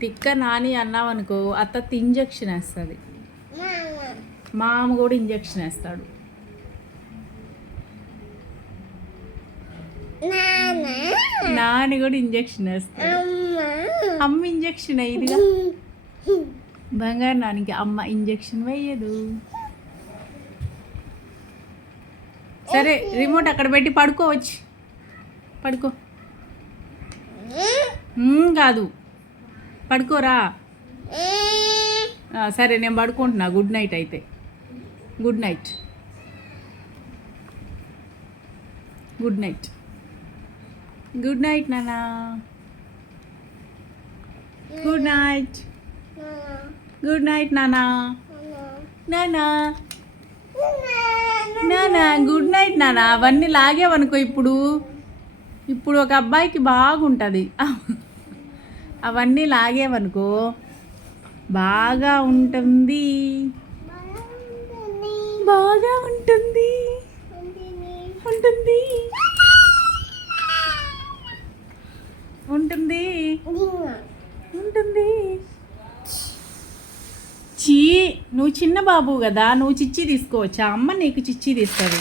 తిక్క నాని అన్నావు అనుకో అత్త ఇంజక్షన్ వేస్తుంది. మామ కూడా ఇంజక్షన్ వేస్తాడు. నాని కూడా ఇంజక్షన్ వేస్తాడు. అమ్మ ఇంజక్షన్ అయ్యిదిగా. బంగారు నానికి అమ్మ ఇంజక్షన్ వేయదు. సరే రిమోట్ అక్కడ పెట్టి పడుకోవచ్చు. పడుకో. కాదు పడుకోరా. సరే నేను పడుకుంటున్నా. గుడ్ నైట్ అయితే. Good night. Good night. Good night నానా. Good night. గుడ్ నైట్ నానా. నానా నానా గుడ్ నైట్ నానా. అవన్నీ లాగేవనుకో ఇప్పుడు ఇప్పుడు ఒక అబ్బాయికి బాగుంటుంది. అవన్నీ లాగేవనుకో బాగా ఉంటుంది. బాగా ఉంటుంది. ఉంటుంది ఉంటుంది ఉంటుంది. చీ నువ్వు చిన్న బాబు కదా, నువ్వు చిచ్చి తీసుకోవచ్చా? అమ్మ నీకు చిచ్చి తీస్తుంది.